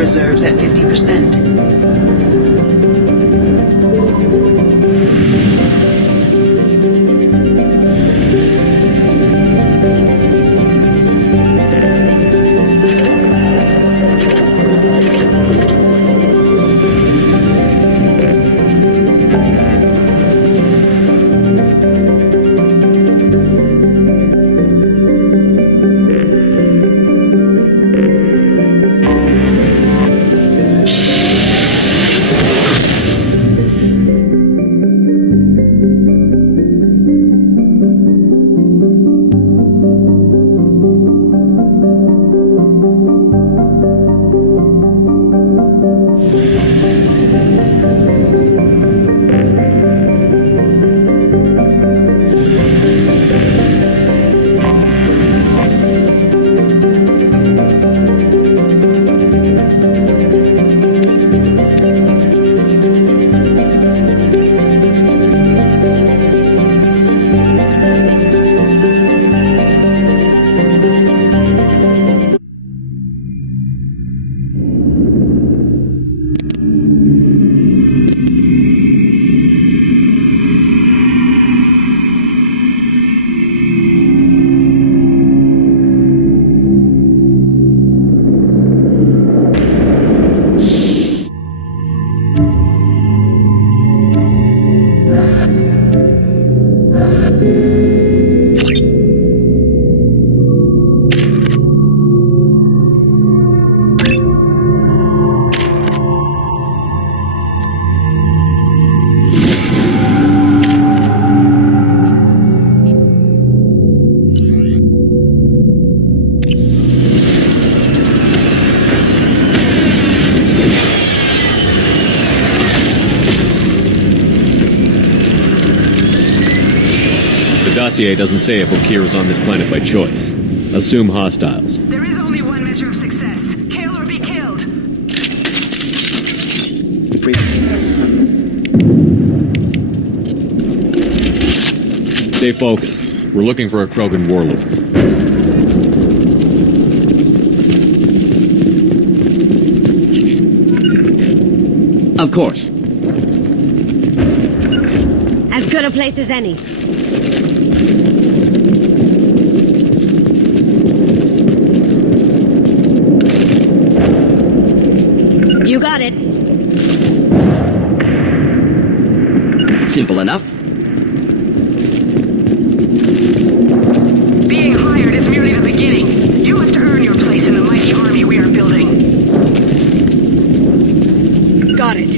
reserves at 50%. The dossier doesn't say if Okir is on this planet by choice. Assume hostiles. There is only one measure of success. Kill or be killed. Stay focused. We're looking for a Krogan warlord. Of course. As good a place as any. You got it. Simple enough. Being hired is merely the beginning. You must earn your place in the mighty army we are building. Got it.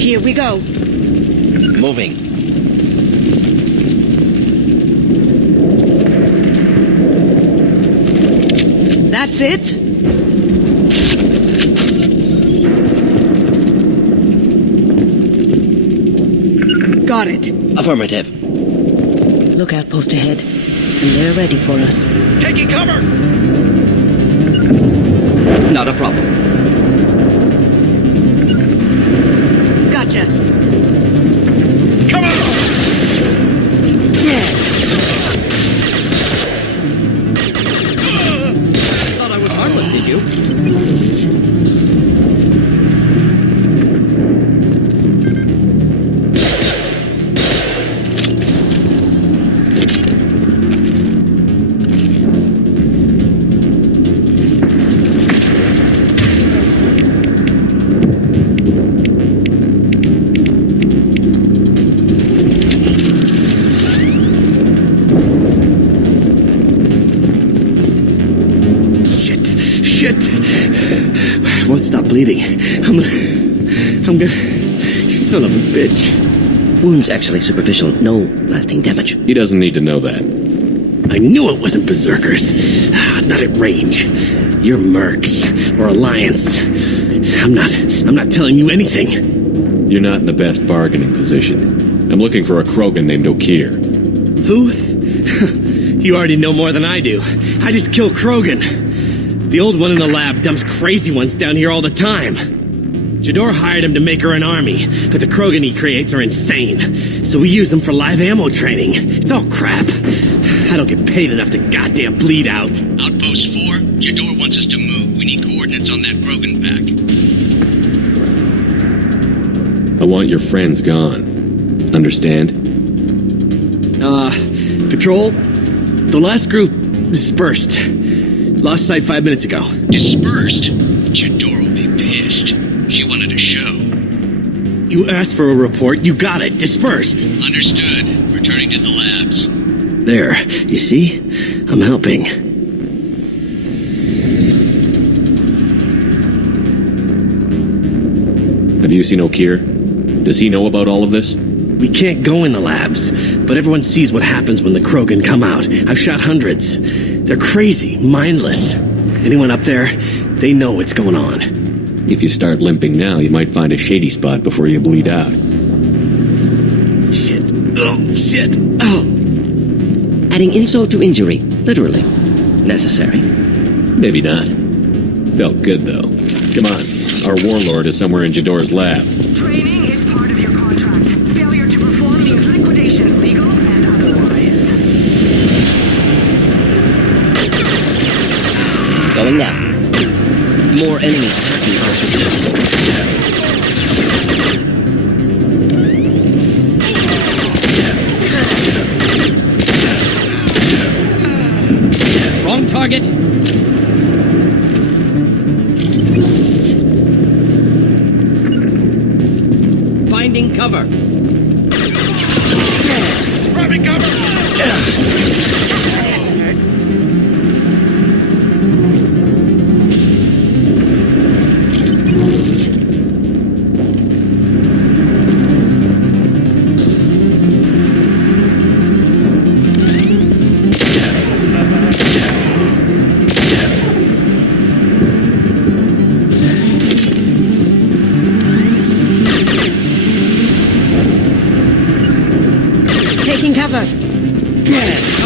Here we go. Moving. That's it? Got it. Affirmative. Lookout post ahead, and they're ready for us. Taking cover! Not a problem. Gotcha. Come on! Yeah. Thought I was harmless, did you? Won't stop bleeding. I'm gonna... Son of a bitch. Wounds actually superficial, no lasting damage. He doesn't need to know that. I knew it wasn't berserkers. Not at range. You're mercs or Alliance. I'm not telling you anything. You're not in the best bargaining position. I'm looking for a Krogan named Okir. Who? You already know more than I do. I just kill Krogan. The old one in the lab dumps crazy ones down here all the time. Jador hired him to make her an army, but the Krogan he creates are insane. So we use them for live ammo training. It's all crap. I I don't get paid enough to goddamn bleed out. Outpost 4, Jador wants us to move. We need coordinates on that Krogan pack. I want your friends gone. Understand? Patrol? The last group dispersed. Lost sight 5 minutes ago. Dispersed? Jador will be pissed. She wanted a show. You asked for a report, you got it. Dispersed. Understood. Returning to the labs. There. You see? I'm helping. Have you seen O'Keir? Does he know about all of this? We can't go in the labs, but everyone sees what happens when the Krogan come out. I've shot hundreds. They're crazy, mindless. Anyone up there, they know what's going on. If you start limping now, you might find a shady spot before you bleed out. Shit. Oh, shit. Oh. Adding insult to injury, literally. Necessary. Maybe not. Felt good, though. Come on. Our warlord is somewhere in Jador's lab. Training is part of your contract. Failure to perform means liquidation, legal and otherwise. Going now. More enemies attacking our position. Wrong target. Finding cover. Grabbing cover. Taking cover. Nice.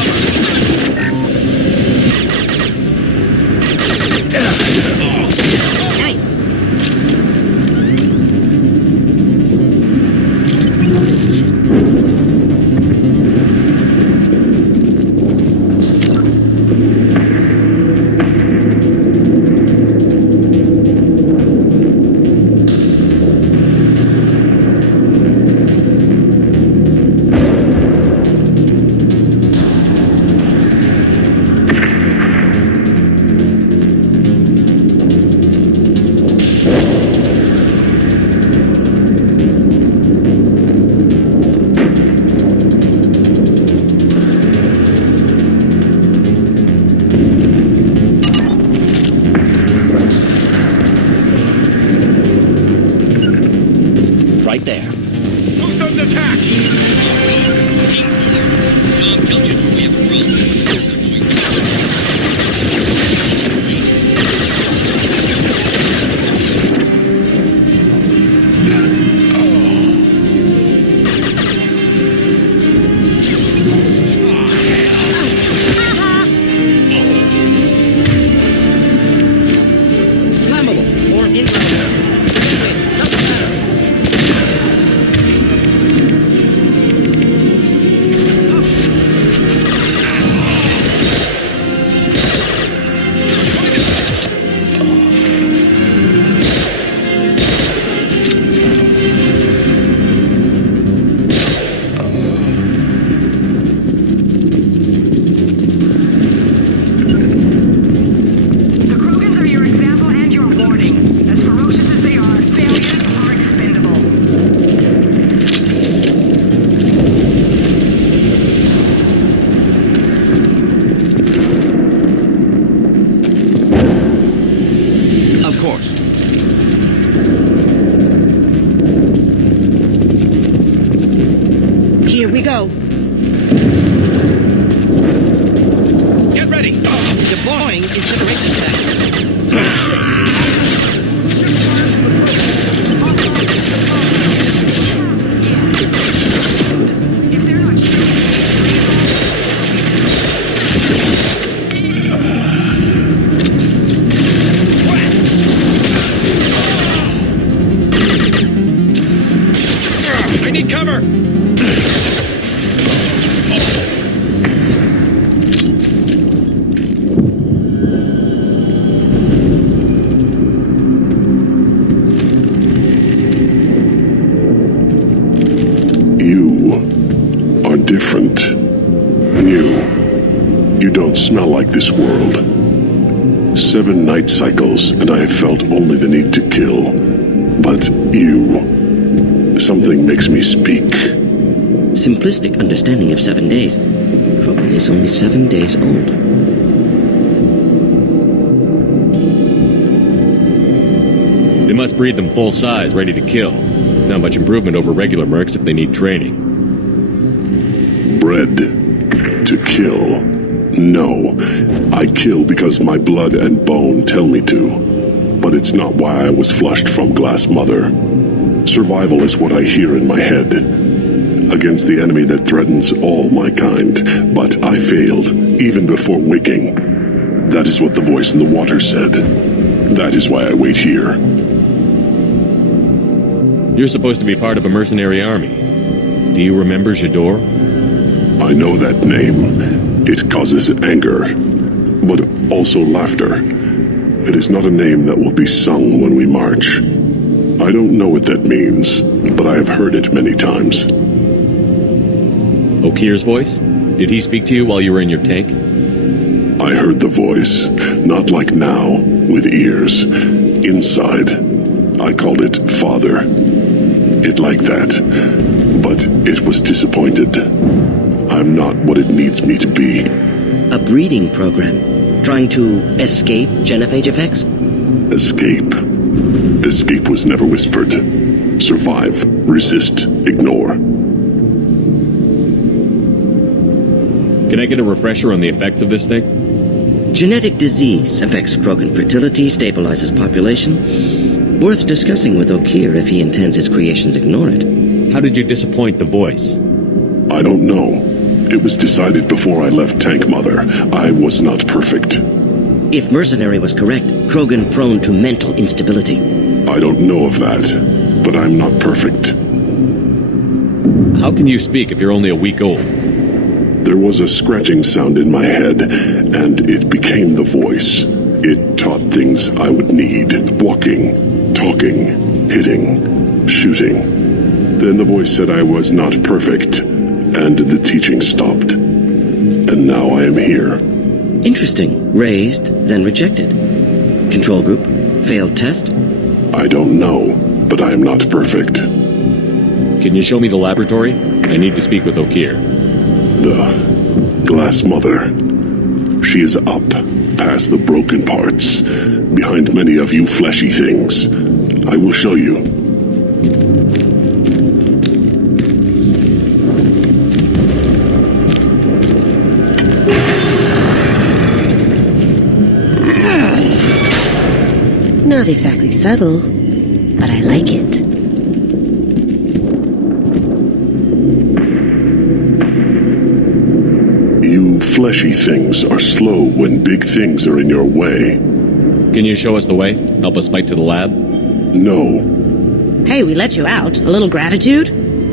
Right there. Who's under attack? Team 4. Tom, tell Jador we have problems. Flammable or inflammable. It doesn't matter. The Krogans are your example and your warning. As ferocious as they are, failures are expendable. Of course. Here we go. Get ready. Deploying incineration tank. If they're not I need cover. hate this world. 7 night cycles, and I have felt only the need to kill. But you... something makes me speak. Simplistic understanding of 7 days. Krogan is only 7 days old. They must breed them full size, ready to kill. Not much improvement over regular mercs if they need training. Bred to kill. No. I kill because my blood and bone tell me to. But it's not why I was flushed from Glass Mother. Survival is what I hear in my head. Against the enemy that threatens all my kind. But I failed, even before waking. That is what the voice in the water said. That is why I wait here. You're supposed to be part of a mercenary army. Do you remember Jador? I know that name. It causes anger, but also laughter. It is not a name that will be sung when we march. I don't know what that means, but I have heard it many times. Okir's voice? Did he speak to you while you were in your tank? I heard the voice, not like now, with ears. Inside. I called it Father. It like that. But it was disappointed. I'm not what it needs me to be. A breeding program. Trying to escape genophage effects? Escape. Escape was never whispered. Survive, resist, ignore. Can I get a refresher on the effects of this thing? Genetic disease affects Krogan fertility, stabilizes population. Worth discussing with Okir if he intends his creations ignore it. How did you disappoint the voice? I don't know. It was decided before I left Tank Mother. I was not perfect. If Mercenary was correct, Krogan prone to mental instability. I don't know of that, but I'm not perfect. How can you speak if you're only a week old? There was a scratching sound in my head, and it became the voice. It taught things I would need. Walking, talking, hitting, shooting. Then the voice said I was not perfect, and the teaching stopped. And now I am here. Interesting. Raised, then rejected. Control group? Failed test? I don't know, but I am not perfect. Can you show me the laboratory? I need to speak with Okir. The Glass Mother. She is up, past the broken parts, behind many of you fleshy things. I will show you. Not exactly subtle, but I like it. You fleshy things are slow when big things are in your way. Can you show us the way? Help us fight to the lab? No, Hey, we let you out. A little gratitude?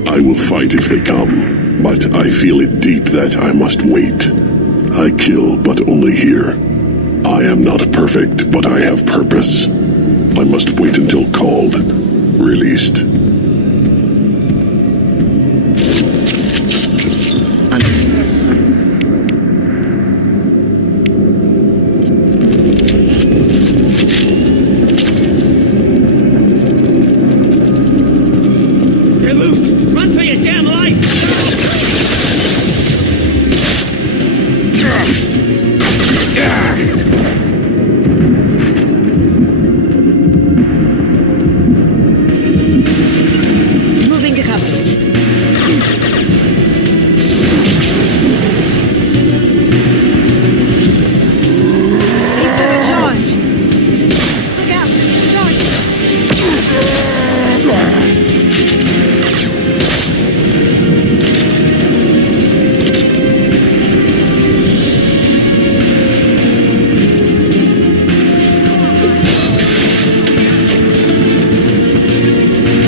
I will fight if they come, but I feel it deep that I must wait. I kill, but only here. I am not perfect, but I have purpose. I must wait until called, released. You're loose! Run for your damn life! Moving to cover. He's gonna charge. Look out! He's charging.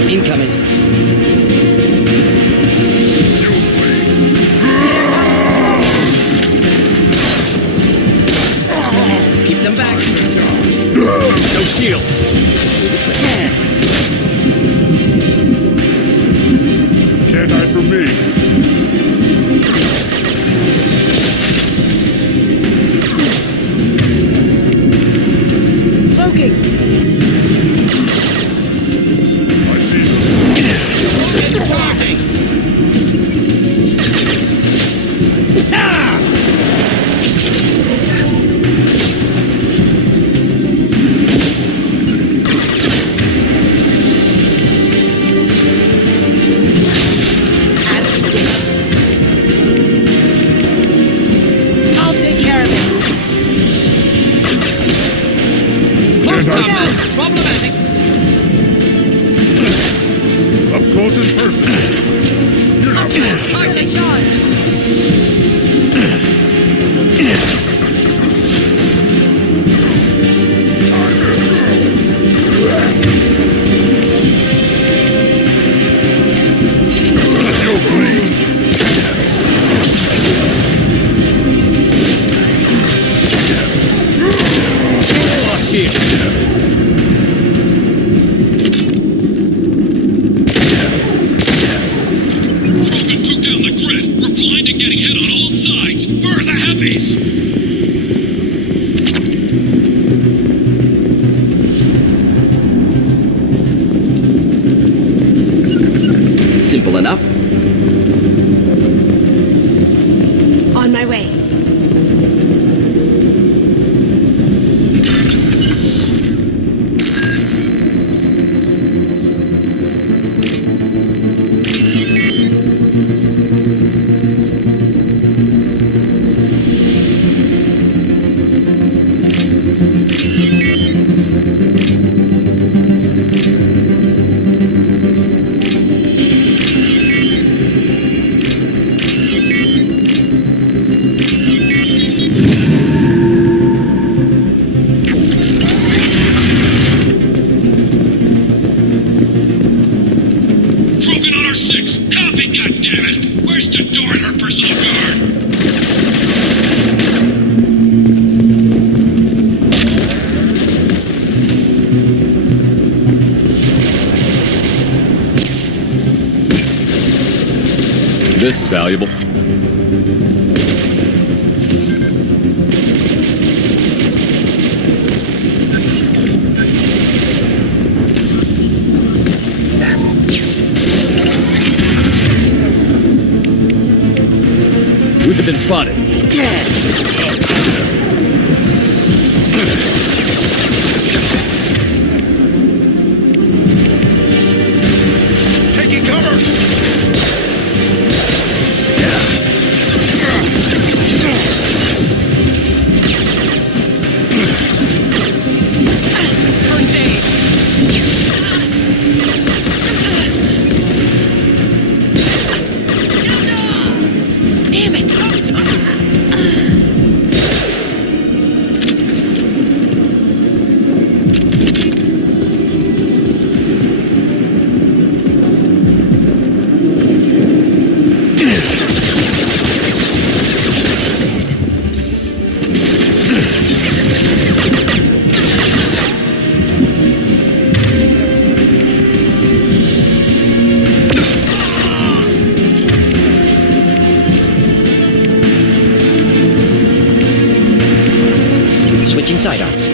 Incoming. Keep them back! No shield! Can't hide from me. Problematic. Up close and personal. You're not Charge and charge. Krogan took down the grid. We're blind and getting hit on all sides. Burn the heavies. Simple enough. On my way. Krogan on our 6. Copy, goddammit. Where's Jador and her personal guard? This is valuable. We've been spotted. taking cover. Damn it! Switching sidearms.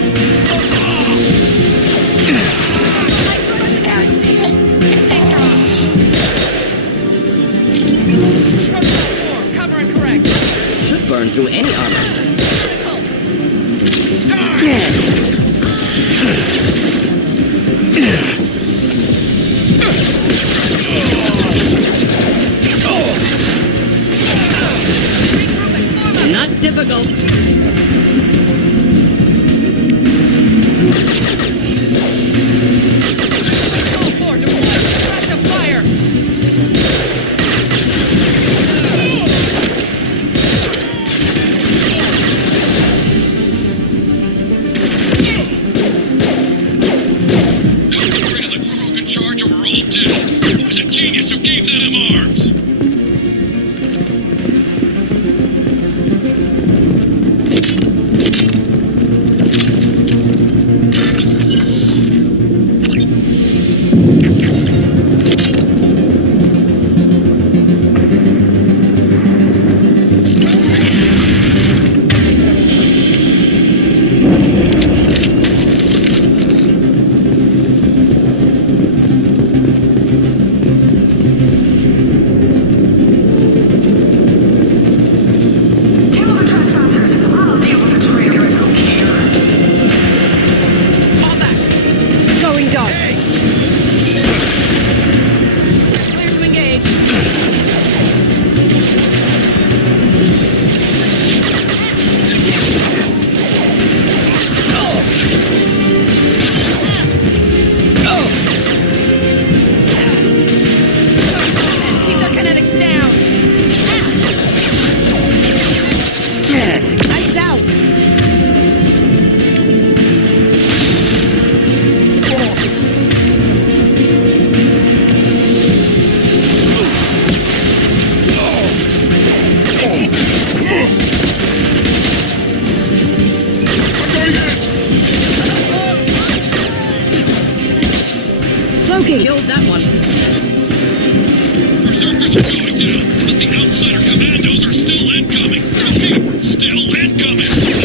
Cover and correct. Should burn through any armor. Not difficult. Go for deploy. Crash of fire. Concentrate on the Krogan charge or we're all dead. Who was a genius who gave them arms? Okay. Killed that one. Berserkers are going down, but the outsider commandos are still incoming. Repeat, still incoming.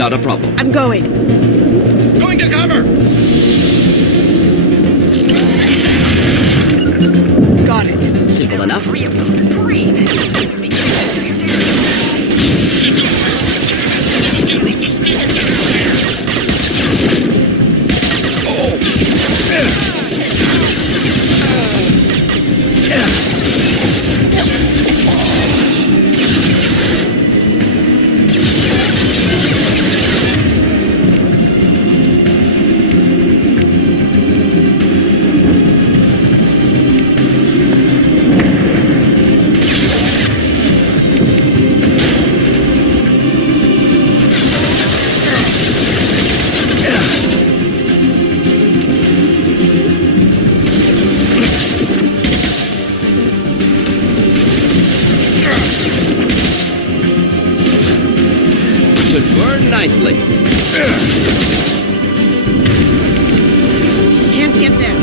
Not a problem. I'm going. Going to cover! Got it. Simple enough. Three of them. Three. Get her off the speaker Nicely. Can't get there.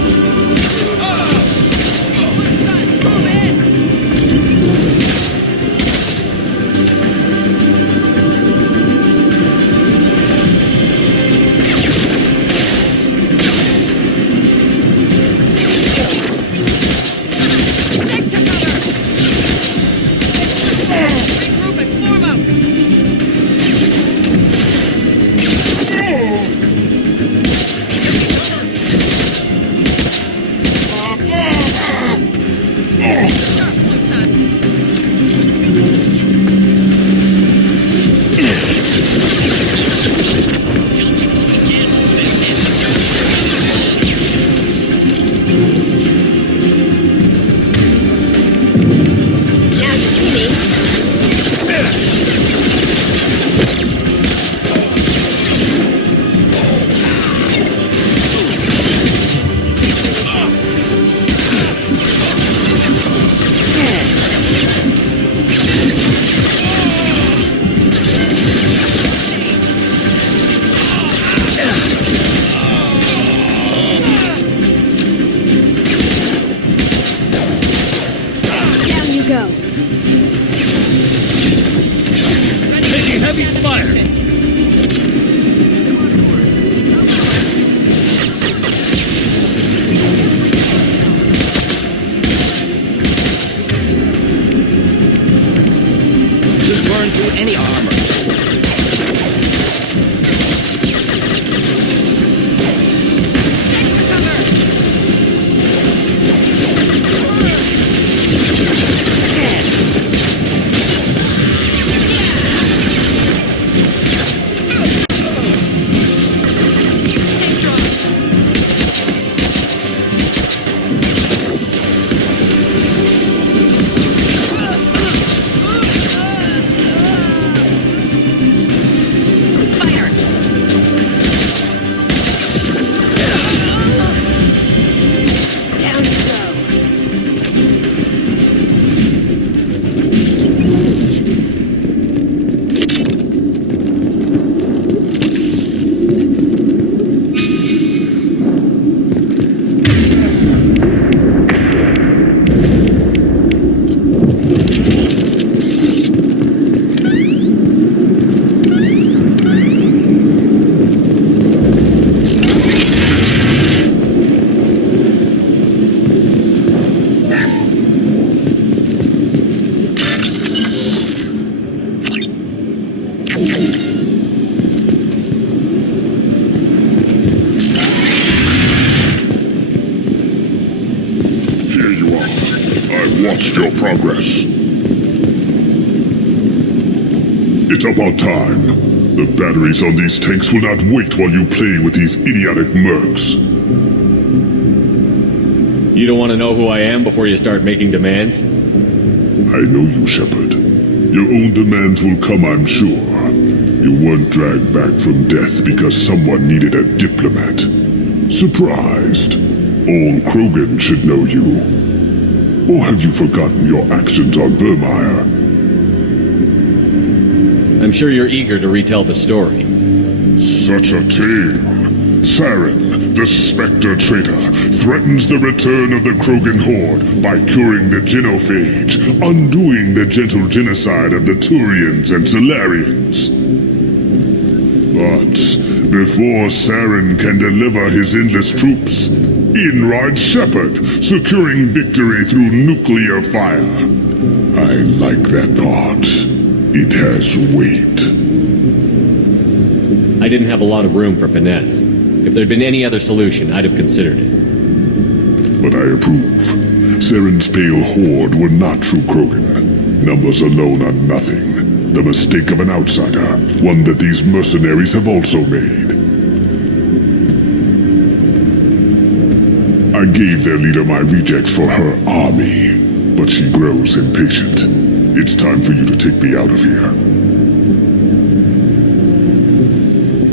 you are. I've watched your progress. It's about time. The batteries on these tanks will not wait while you play with these idiotic mercs. You don't want to know who I am before you start making demands? I know you, Shepard. Your own demands will come, I'm sure. You weren't dragged back from death because someone needed a diplomat. Surprised. All Krogan should know you. Or have you forgotten your actions on Vermeer? I'm sure you're eager to retell the story. Such a tale. Saren, the Spectre traitor, threatens the return of the Krogan horde by curing the genophage, undoing the gentle genocide of the Turians and Solarians. But before Saren can deliver his endless troops, in rides Shepard, securing victory through nuclear fire. I like that part. It has weight. I didn't have a lot of room for finesse. If there'd been any other solution, I'd have considered it. But I approve. Saren's pale horde were not true Krogan. Numbers alone are nothing. The mistake of an outsider, one that these mercenaries have also made. I gave their leader my rejects for her army, but she grows impatient. It's time for you to take me out of here.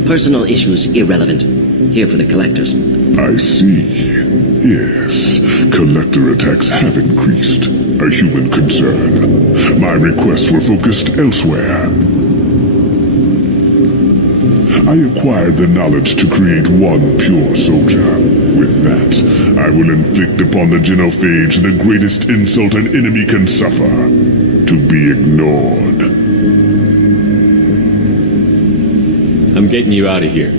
Personal issues irrelevant. Here for the collectors. I see. Yes, collector attacks have increased. A human concern. My requests were focused elsewhere. I acquired the knowledge to create one pure soldier. With that, I will inflict upon the genophage the greatest insult an enemy can suffer. To be ignored. I'm getting you out of here.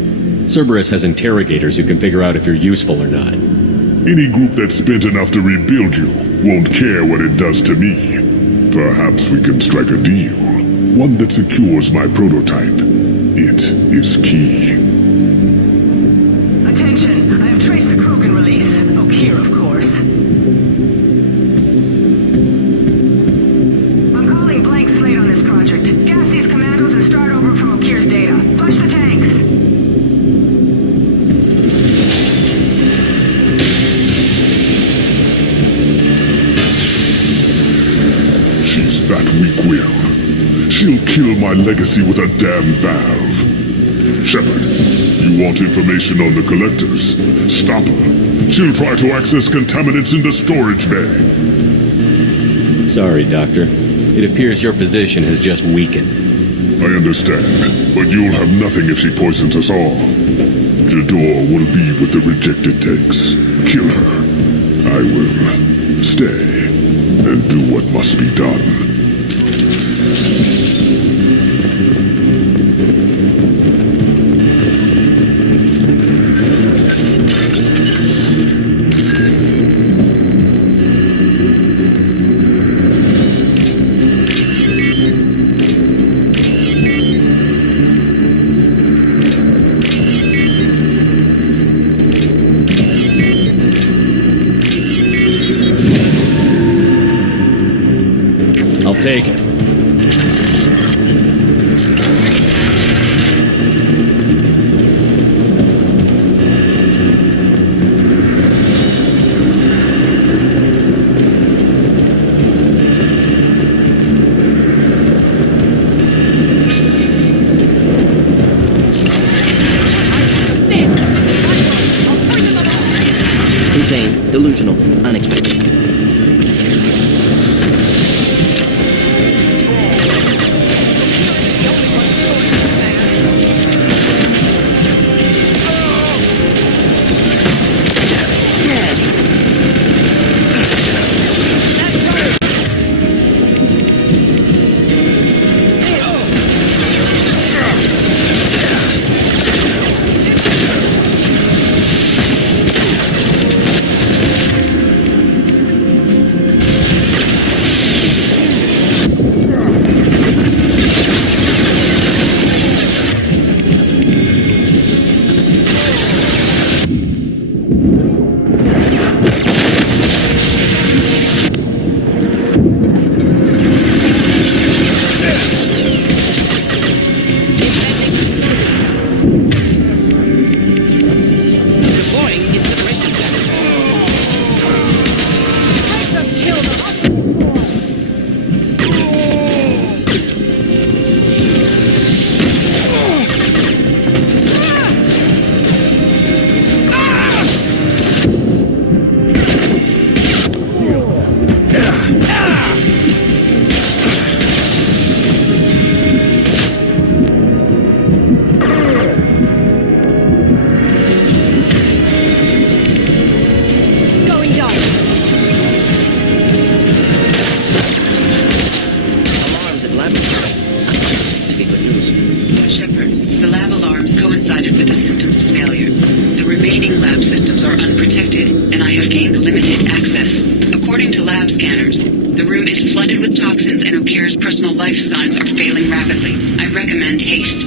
Cerberus has interrogators who can figure out if you're useful or not. Any group that's spent enough to rebuild you won't care what it does to me. Perhaps we can strike a deal. One that secures my prototype. It is key. Attention, I have traced the Krogan release. Okeer, of course. I'm calling blank slate on this project. Gas these commandos and start over from Okeer's data. Flush the tanks. She's that weak-willed. She'll kill my legacy with a damn valve. Shepard, you want information on the collectors? Stop her. She'll try to access contaminants in the storage bay. Sorry, Doctor. It appears your position has just weakened. I understand, but you'll have nothing if she poisons us all. Jador will be with the rejected tanks. Kill her. I will stay and do what must be done. Take it. Insane, delusional, unexpected. According to lab scanners, the room is flooded with toxins and Okir's personal life signs are failing rapidly. I recommend haste.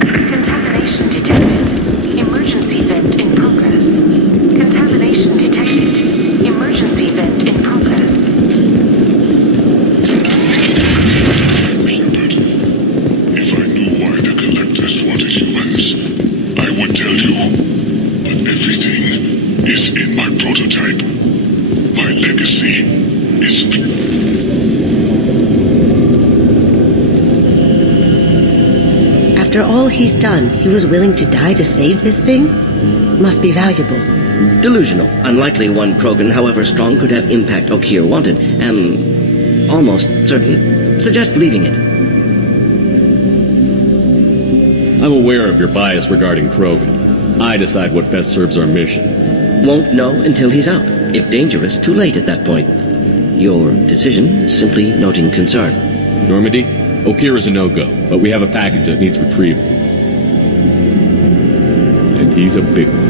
Contamination detected. Emergency vent in progress. Contamination detected. Emergency vent in progress. If I knew why the collectors wanted humans, I would tell you. But everything is in my prototype. My legacy is... After all he's done, he was willing to die to save this thing? Must be valuable. Delusional. Unlikely one Krogan, however strong, could have impact Okir wanted. Am almost certain. Suggest leaving it. I'm aware of your bias regarding Krogan. I decide what best serves our mission. Won't know until he's out. If dangerous, too late at that point. Your decision, simply noting concern. Normandy, Okir is a no-go, but we have a package that needs retrieval. And he's a big one.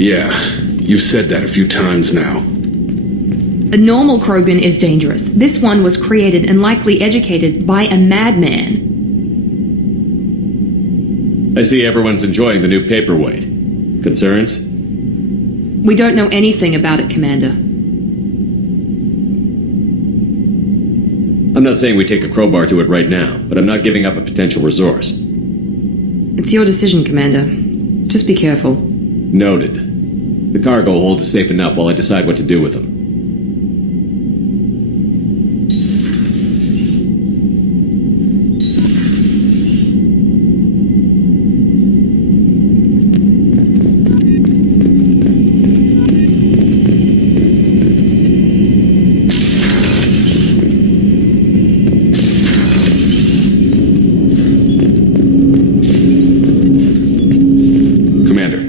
Yeah, you've said that a few times now. A normal Krogan is dangerous. This one was created and likely educated by a madman. I see everyone's enjoying the new paperweight. Concerns? We don't know anything about it, Commander. I'm not saying we take a crowbar to it right now, but I'm not giving up a potential resource. It's your decision, Commander. Just be careful. Noted. The cargo hold is safe enough while I decide what to do with them. Commander,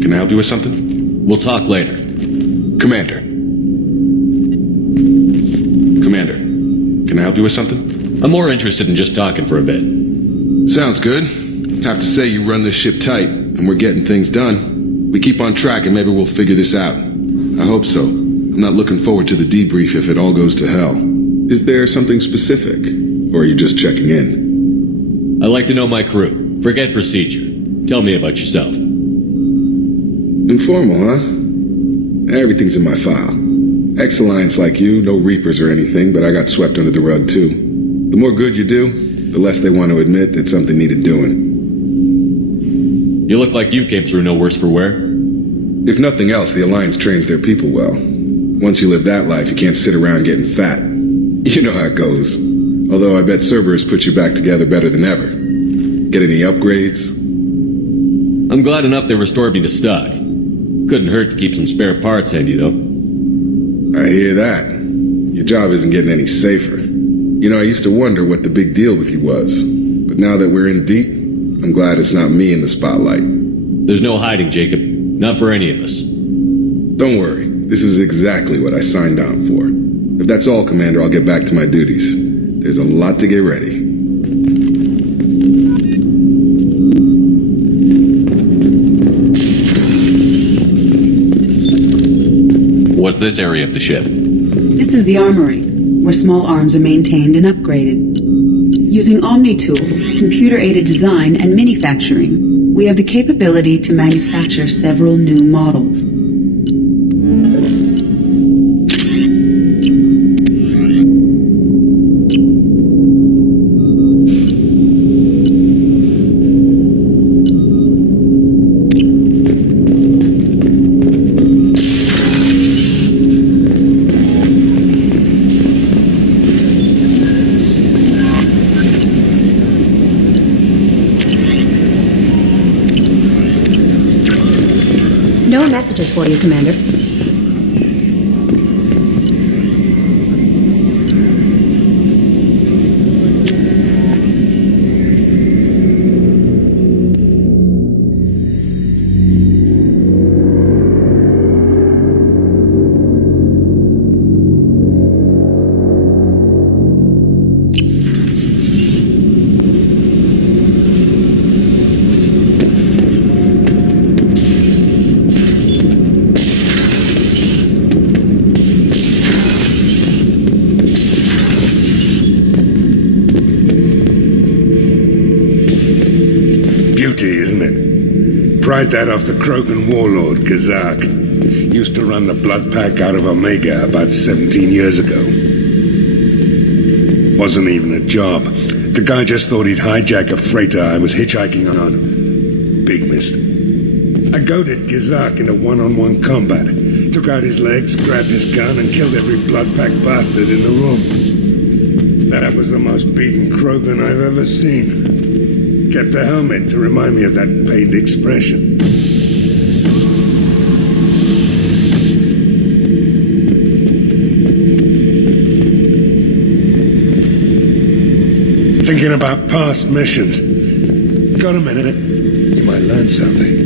can I help you with something? We'll talk later. Commander. Commander, can I help you with something? I'm more interested in just talking for a bit. Sounds good. Have to say you run this ship tight, and we're getting things done. We keep on track and maybe we'll figure this out. I hope so. I'm not looking forward to the debrief if it all goes to hell. Is there something specific? Or are you just checking in? I like to know my crew. Forget procedure. Tell me about yourself. Informal, huh? Everything's in my file. Ex-Alliance like you, no Reapers or anything, but I got swept under the rug too. The more good you do, the less they want to admit that something needed doing. You look like you came through no worse for wear. If nothing else, the Alliance trains their people well. Once you live that life, you can't sit around getting fat. You know how it goes. Although I bet Cerberus put you back together better than ever. Get any upgrades? I'm glad enough they restored me to stock. Couldn't hurt to keep some spare parts handy, though. I hear that. Your job isn't getting any safer. You know, I used to wonder what the big deal with you was. But now that we're in deep, I'm glad it's not me in the spotlight. There's no hiding, Jacob. Not for any of us. Don't worry. This is exactly what I signed on for. If that's all, Commander, I'll get back to my duties. There's a lot to get ready. What's this area of the ship? This is the armory, where small arms are maintained and upgraded. Using Omni-Tool, computer-aided design, and manufacturing, we have the capability to manufacture several new models. more messages for you, Commander. Pried that off the Krogan warlord, Gazak. Used to run the blood pack out of Omega about 17 years ago. Wasn't even a job. The guy just thought he'd hijack a freighter I was hitchhiking on. Big mistake. I goaded Gazak into one-on-one combat. Took out his legs, grabbed his gun, and killed every blood pack bastard in the room. That was the most beaten Krogan I've ever seen. Kept a helmet to remind me of that pained expression. Thinking about past missions. Got a minute? You might learn something.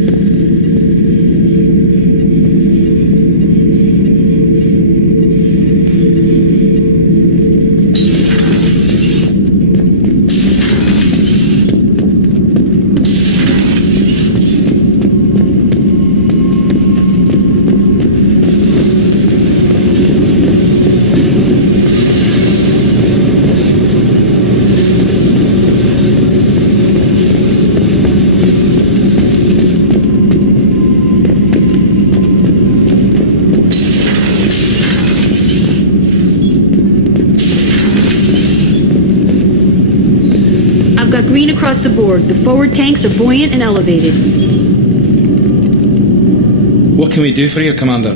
Green across the board. The forward tanks are buoyant and elevated. What can we do for you, Commander?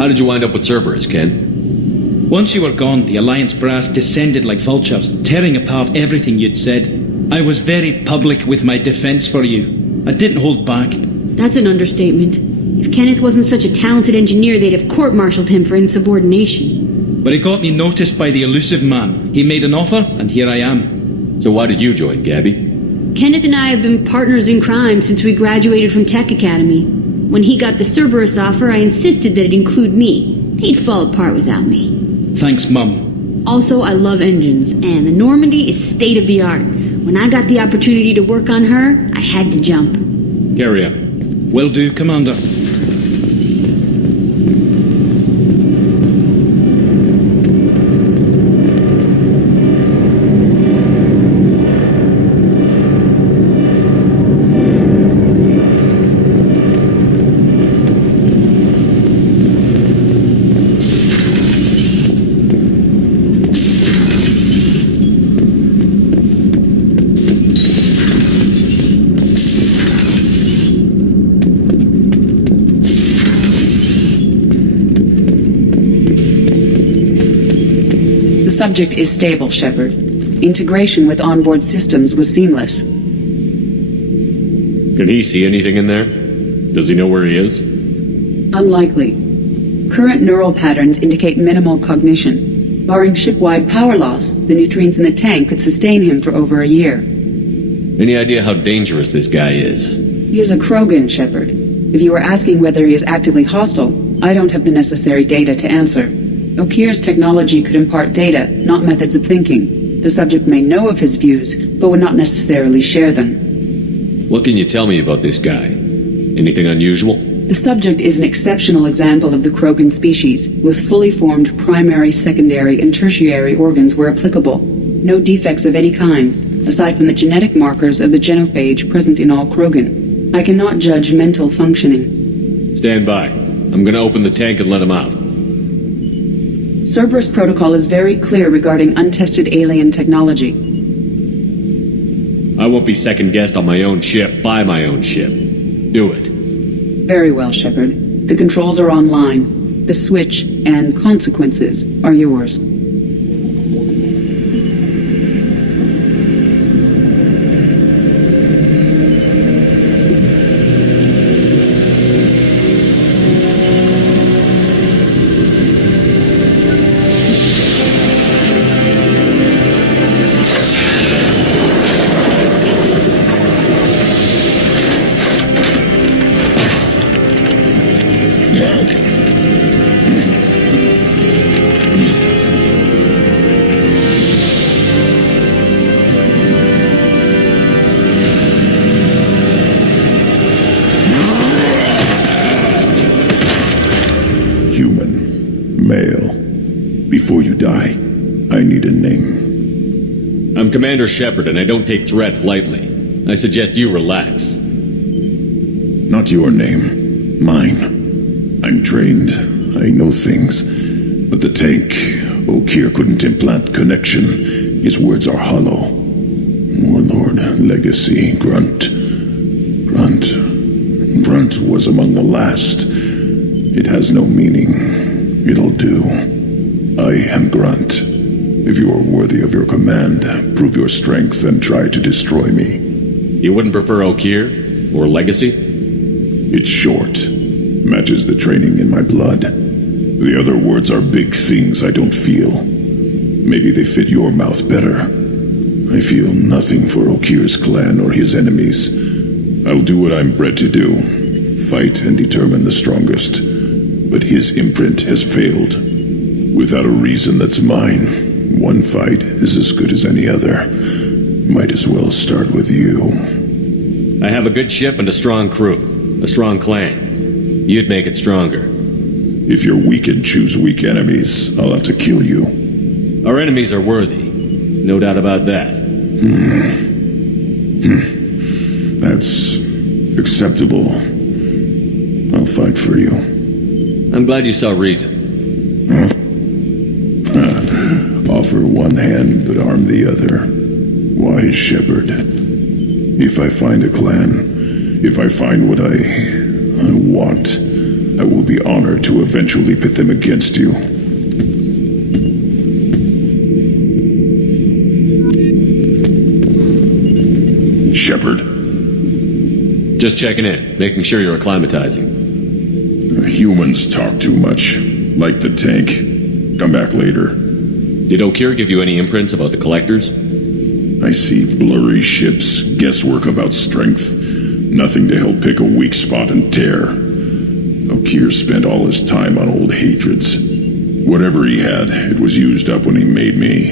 How did you wind up with Cerberus, Ken? Once you were gone, the Alliance brass descended like vultures, tearing apart everything you'd said. I was very public with my defense for you. I didn't hold back. That's an understatement. If Kenneth wasn't such a talented engineer, they'd have court-martialed him for insubordination. But he got me noticed by the elusive man. He made an offer, and here I am. So why did you join, Gabby? Kenneth and I have been partners in crime since we graduated from Tech Academy. When he got the Cerberus offer, I insisted that it include me. He'd fall apart without me. Thanks, Mum. Also, I love engines, and the Normandy is state-of-the-art. When I got the opportunity to work on her, I had to jump. Carry on. Will do, Commander. The subject is stable, Shepard. Integration with onboard systems was seamless. Can he see anything in there? Does he know where he is? Unlikely. Current neural patterns indicate minimal cognition. Barring ship-wide power loss, the nutrients in the tank could sustain him for over a year. Any idea how dangerous this guy is? He is a Krogan, Shepard. If you are asking whether he is actively hostile, I don't have the necessary data to answer. Okir's technology could impart data, not methods of thinking. The subject may know of his views, but would not necessarily share them. What can you tell me about this guy? Anything unusual? The subject is an exceptional example of the Krogan species, with fully formed primary, secondary, and tertiary organs where applicable. No defects of any kind, aside from the genetic markers of the genophage present in all Krogan. I cannot judge mental functioning. Stand by. I'm gonna open the tank and let him out. Cerberus protocol is very clear regarding untested alien technology. I won't be second-guessed on my own ship, by my own ship. Do it. Very well, Shepard. The controls are online. The switch and consequences are yours. Before you die, I need a name. I'm Commander Shepard, and I don't take threats lightly. I suggest you relax. Not your name. Mine. I'm trained. I know things. But the tank, Okir couldn't implant connection. His words are hollow. Warlord, legacy, Grunt. Grunt was among the last. It has no meaning. It'll do. I am Grunt. If you are worthy of your command, prove your strength and try to destroy me. You wouldn't prefer Okir? Or legacy? It's short. Matches the training in my blood. The other words are big things I don't feel. Maybe they fit your mouth better. I feel nothing for Okir's clan or his enemies. I'll do what I'm bred to do. Fight and determine the strongest. But his imprint has failed. Without a reason that's mine, one fight is as good as any other. Might as well start with you. I have a good ship and a strong crew. A strong clan. You'd make it stronger. If you're weak and choose weak enemies, I'll have to kill you. Our enemies are worthy. No doubt about that. That's acceptable. I'll fight for you. I'm glad you saw reason. Offer one hand, but arm the other. Wise shepherd. If I find a clan, if I find what I want, I will be honored to eventually pit them against you. Shepherd. Just checking in, making sure you're acclimatizing. Humans talk too much. Like the tank. Come back later. Did Okir give you any imprints about the collectors? I see blurry ships, guesswork about strength. Nothing to help pick a weak spot and tear. Okir spent all his time on old hatreds. Whatever he had, it was used up when he made me.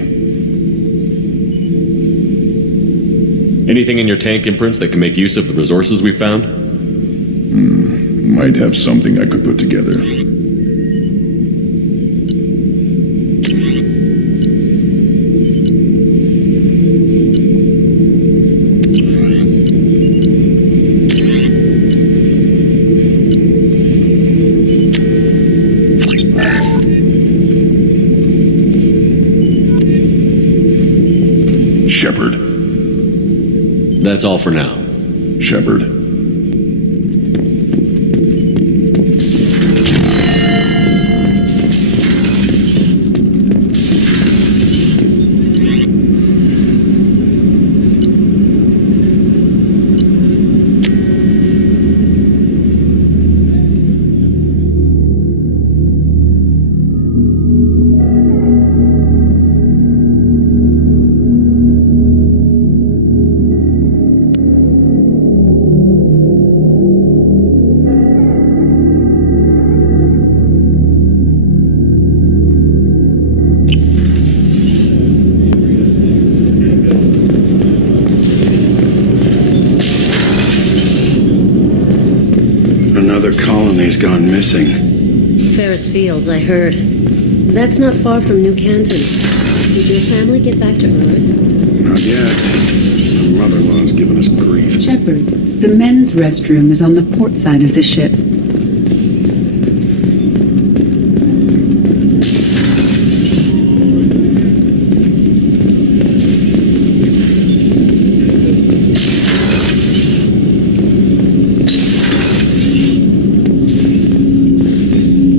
Anything in your tank imprints that can make use of the resources we found? Might have something I could put together. Shepard. That's all for now. Shepard. Another colony's gone missing. Ferris Fields, I heard. That's not far from New Canton. Did your family get back to Earth? Not yet. My mother-in-law's giving us grief. Shepard, the men's restroom is on the port side of the ship.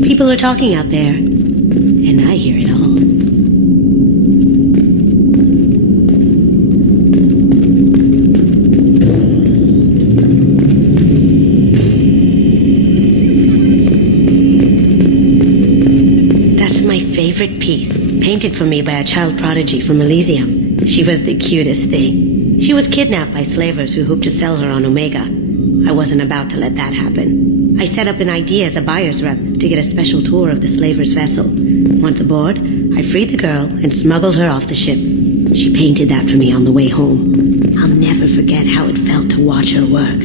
People are talking out there, and I hear it all. That's my favorite piece, painted for me by a child prodigy from Elysium. She was the cutest thing. She was kidnapped by slavers who hoped to sell her on Omega. I wasn't about to let that happen. I set up an idea as a buyer's rep to get a special tour of the slaver's vessel. Once aboard, I freed the girl and smuggled her off the ship. She painted that for me on the way home. I'll never forget how it felt to watch her work.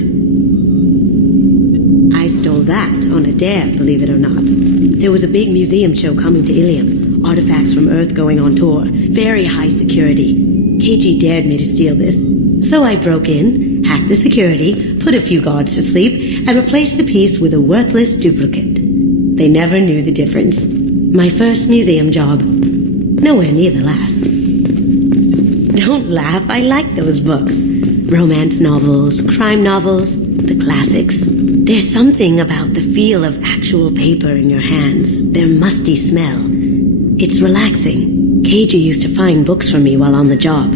I stole that on a dare, believe it or not. There was a big museum show coming to Ilium. Artifacts from Earth going on tour. Very high security. KG dared me to steal this. So I broke in, hacked the security, put a few guards to sleep, and replaced the piece with a worthless duplicate. They never knew the difference. My first museum job. Nowhere near the last. Don't laugh, I like those books. Romance novels, crime novels, the classics. There's something about the feel of actual paper in your hands, their musty smell. It's relaxing. KG used to find books for me while on the job.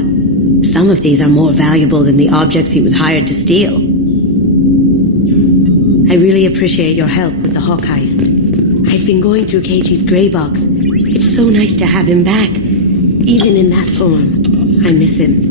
Some of these are more valuable than the objects he was hired to steal. I really appreciate your help with the Hawk heist. I've been going through KG's grey box. It's so nice to have him back, even in that form. I miss him.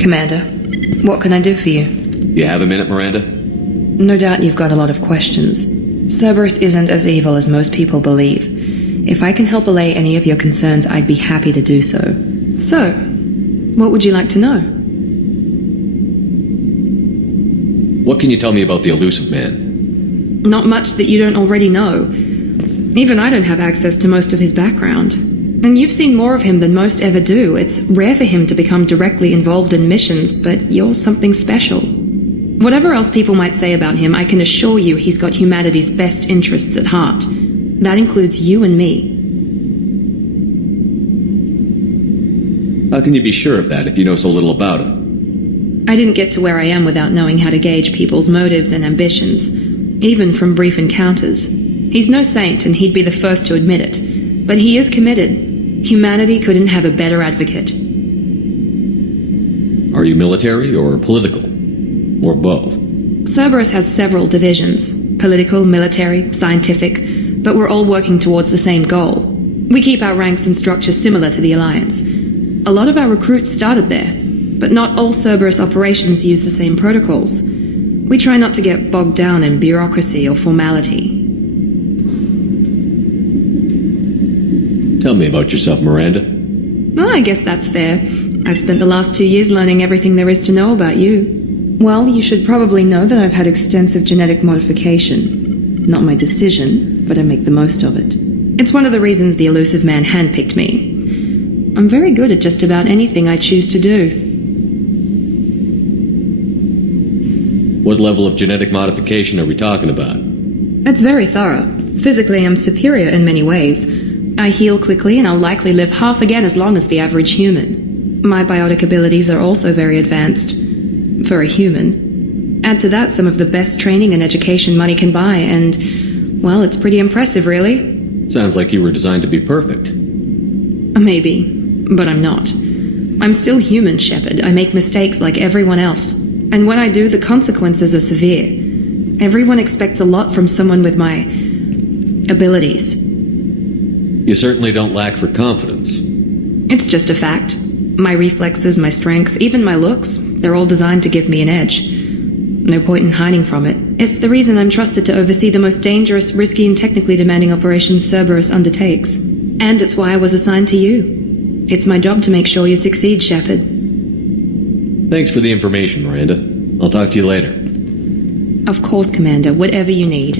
Commander, what can I do for you? You have a minute, Miranda? No doubt you've got a lot of questions. Cerberus isn't as evil as most people believe. If I can help allay any of your concerns, I'd be happy to do so. So, what would you like to know? What can you tell me about the elusive man? Not much that you don't already know. Even I don't have access to most of his background. And you've seen more of him than most ever do. It's rare for him to become directly involved in missions, but you're something special. Whatever else people might say about him, I can assure you he's got humanity's best interests at heart. That includes you and me. How can you be sure of that if you know so little about him? I didn't get to where I am without knowing how to gauge people's motives and ambitions, even from brief encounters. He's no saint, and he'd be the first to admit it. But he is committed. Humanity couldn't have a better advocate. Are you military or political? Or both? Cerberus has several divisions. Political, military, scientific, but we're all working towards the same goal. We keep our ranks and structure similar to the Alliance. A lot of our recruits started there, but not all Cerberus operations use the same protocols. We try not to get bogged down in bureaucracy or formality. Tell me about yourself, Miranda. Oh, I guess that's fair. I've spent the last 2 years learning everything there is to know about you. Well, you should probably know that I've had extensive genetic modification. Not my decision, but I make the most of it. It's one of the reasons the elusive man handpicked me. I'm very good at just about anything I choose to do. What level of genetic modification are we talking about? It's very thorough. Physically, I'm superior in many ways. I heal quickly, and I'll likely live half again as long as the average human. My biotic abilities are also very advanced. For a human. Add to that some of the best training and education money can buy, and, well, it's pretty impressive, really. Sounds like you were designed to be perfect. Maybe, but I'm not. I'm still human, Shepard. I make mistakes like everyone else. And when I do, the consequences are severe. Everyone expects a lot from someone with my abilities. You certainly don't lack for confidence. It's just a fact. My reflexes, my strength, even my looks, they're all designed to give me an edge. No point in hiding from it. It's the reason I'm trusted to oversee the most dangerous, risky, and technically demanding operations Cerberus undertakes. And it's why I was assigned to you. It's my job to make sure you succeed, Shepard. Thanks for the information, Miranda. I'll talk to you later. Of course, Commander, whatever you need.